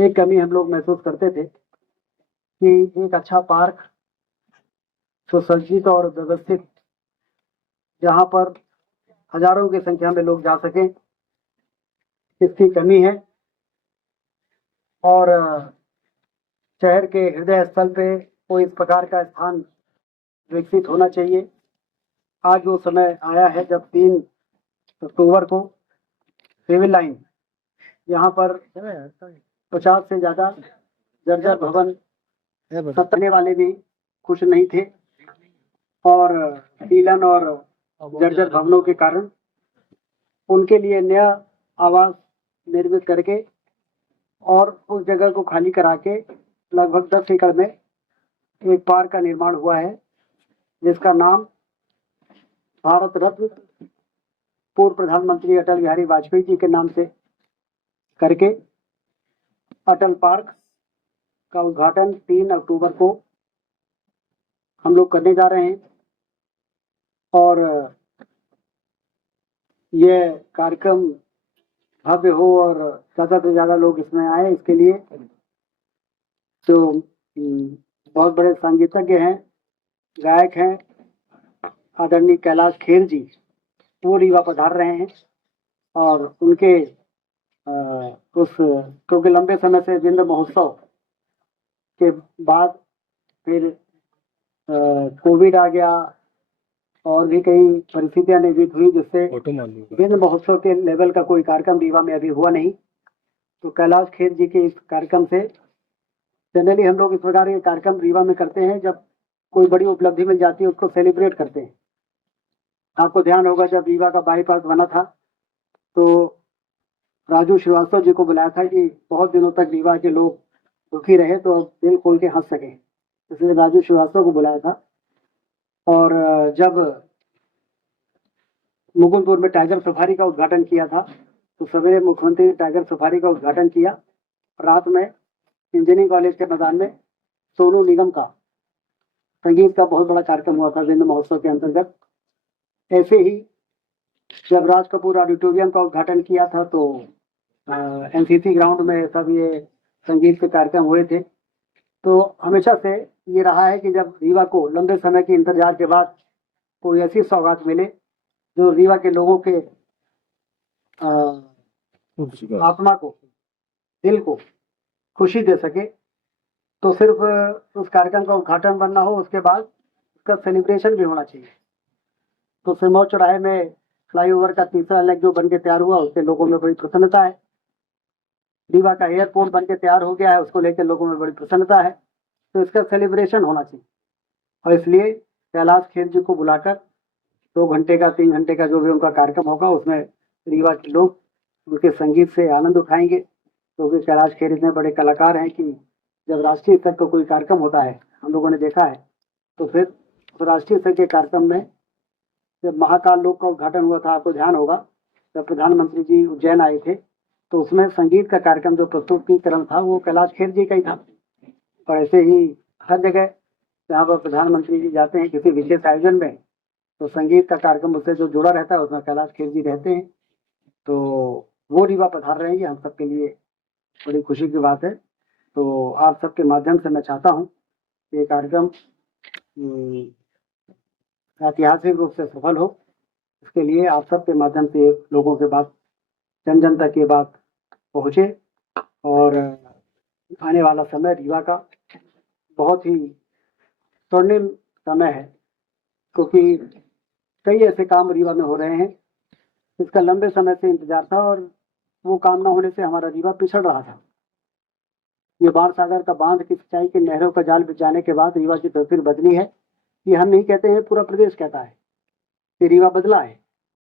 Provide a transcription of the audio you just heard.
एक कमी हम लोग महसूस करते थे कि एक अच्छा पार्क सुसज्जित और व्यवस्थित, जहाँ पर हजारों की संख्या में लोग जा सकें, इसकी कमी है। और शहर के हृदय स्थल पे कोई इस प्रकार का स्थान विकसित होना चाहिए। आज वो समय आया है जब 3 अक्टूबर को सिविल लाइन, यहाँ पर 50 से ज्यादा जर्जर भवन सत्तने वाले भी खुश नहीं थे, और सीलन और जर्जर भवनों के कारण उनके लिए नया आवास निर्मित करके और उस जगह को खाली करा के लगभग 10 एकड़ में एक पार्क का निर्माण हुआ है, जिसका नाम भारत रत्न पूर्व प्रधानमंत्री अटल बिहारी वाजपेयी जी के नाम से करके अटल पार्क का उद्घाटन 3 अक्टूबर को हम लोग करने जा रहे हैं। और यह कार्यक्रम भव्य हो और ज़्यादा से ज़्यादा लोग इसमें आए, इसके लिए तो बहुत बड़े संगीतज्ञ हैं, गायक हैं, आदरणीय कैलाश खेर जी, वो रीवा पधार रहे हैं। और उनके क्योंकि लंबे समय से विंध्य महोत्सव के बाद फिर कोविड आ गया और भी कई परिस्थितियां निर्मित हुई, जिससे विंध्य महोत्सव के लेवल का कोई कार्यक्रम रीवा में अभी हुआ नहीं। तो कैलाश खेर जी के इस कार्यक्रम से, जनरली हम लोग इस प्रकार के कार्यक्रम रीवा में करते हैं, जब कोई बड़ी उपलब्धि मिल जाती है उसको सेलिब्रेट करते हैं। आपको ध्यान होगा जब रीवा का बाईपास बना था तो राजू श्रीवास्तव जी को बुलाया था कि बहुत दिनों तक रीवा के लोग दुखी रहे तो दिल खोल के हंस सके, इसलिए राजू श्रीवास्तव को बुलाया था। और जब मुकुंदपुर में टाइगर सफारी का उद्घाटन किया था तो सवेरे मुख्यमंत्री ने टाइगर सफारी का उद्घाटन किया, रात में इंजीनियरिंग कॉलेज के मैदान में सोनू निगम का संगीत का बहुत बड़ा कार्यक्रम हुआ था विंध्य महोत्सव के अंतर्गत। ऐसे ही जब राज कपूर ऑडिटोरियम का उद्घाटन किया था तो एनसीसी ग्राउंड में सब ये संगीत के कार्यक्रम हुए थे। तो हमेशा से ये रहा है कि जब रीवा को लंबे समय के इंतजार के बाद कोई ऐसी सौगात मिले जो रीवा के लोगों के आत्मा को, दिल को खुशी दे सके, तो सिर्फ उस कार्यक्रम का उद्घाटन बनना हो, उसके बाद उसका सेलिब्रेशन भी होना चाहिए। तो सिरमौर चौराहे में फ्लाईओवर का तीसरा लेग जो बन के तैयार हुआ, उससे लोगों में बड़ी प्रसन्नता है। रीवा का एयरपोर्ट बन के तैयार हो गया है, उसको लेकर लोगों में बड़ी प्रसन्नता है। तो इसका सेलिब्रेशन होना चाहिए, और इसलिए कैलाश खेर जी को बुलाकर 2 घंटे का 3 घंटे का जो भी उनका कार्यक्रम होगा, उसमें रीवा के लोग उनके संगीत से आनंद उठाएंगे। क्योंकि कैलाश खेर इतने बड़े कलाकार हैं कि जब राष्ट्रीय स्तर का कोई कार्यक्रम होता है, हम लोगों ने देखा है, तो फिर राष्ट्रीय स्तर के कार्यक्रम में जब महाकाल लोक का उद्घाटन हुआ था, आपको ध्यान होगा, जब प्रधानमंत्री जी उज्जैन आए थे तो उसमें संगीत का कार्यक्रम जो प्रस्तुतिकरण था वो कैलाश खेर जी का ही था। और ऐसे ही हर जगह जहाँ पर प्रधानमंत्री जी जाते हैं किसी विशेष आयोजन में, तो संगीत का कार्यक्रम उससे जो जुड़ा रहता है उसमें कैलाश खेर जी रहते हैं। तो वो रीवा पधार रहे हैं, ये हम सबके लिए बड़ी खुशी की बात है। तो आप सबके माध्यम से मैं चाहता हूँ कि ये कार्यक्रम ऐतिहासिक रूप से सफल हो। इसके लिए आप सबके माध्यम से लोगों के बात, जन जन तक ये बात पहुँचे, और आने वाला समय रीवा का बहुत ही स्वर्णिम समय है, क्योंकि कई ऐसे काम रीवा में हो रहे हैं इसका लंबे समय से इंतजार था, और वो काम न होने से हमारा रीवा पिछड़ रहा था। ये बाण सागर का बांध की सिंचाई के नहरों का जाल बिछ जाने के बाद रीवा की तस्वीर बदली है। ये हम नहीं कहते हैं, पूरा प्रदेश कहता है कि रीवा बदला है।